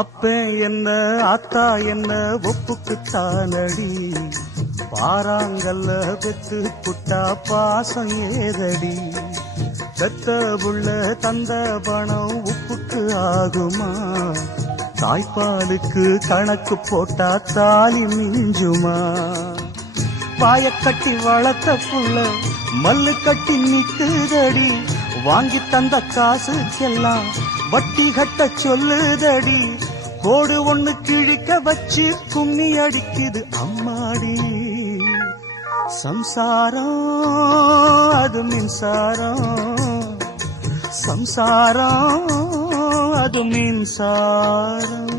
அப்பே என்ன அத்தா என்ன ஒப்புக்குத்தானடி, பாறாங்கல்ல பெத்து புட்டா பாசம் ஏதடி, பெத்த புள்ள தந்த பணம் உப்புக்கு ஆகுமா, தாய்ப்பாலுக்கு கணக்கு போட்டா தாலி மிஞ்சுமா, வாயக்கட்டி வளர்த்த புள்ள மல்லு கட்டி நிக்குதடி, வாங்கி தந்த காசுக்கெல்லாம் வட்டி கட்ட சொல்லுதடி, கோடு ஒண்ணு கிழிக்க வச்சு கும்மி அடிக்குது அம்மாடி, சம்சாரம் அது மின்சாரம், சம்சாரம் அது மின்சாரம்.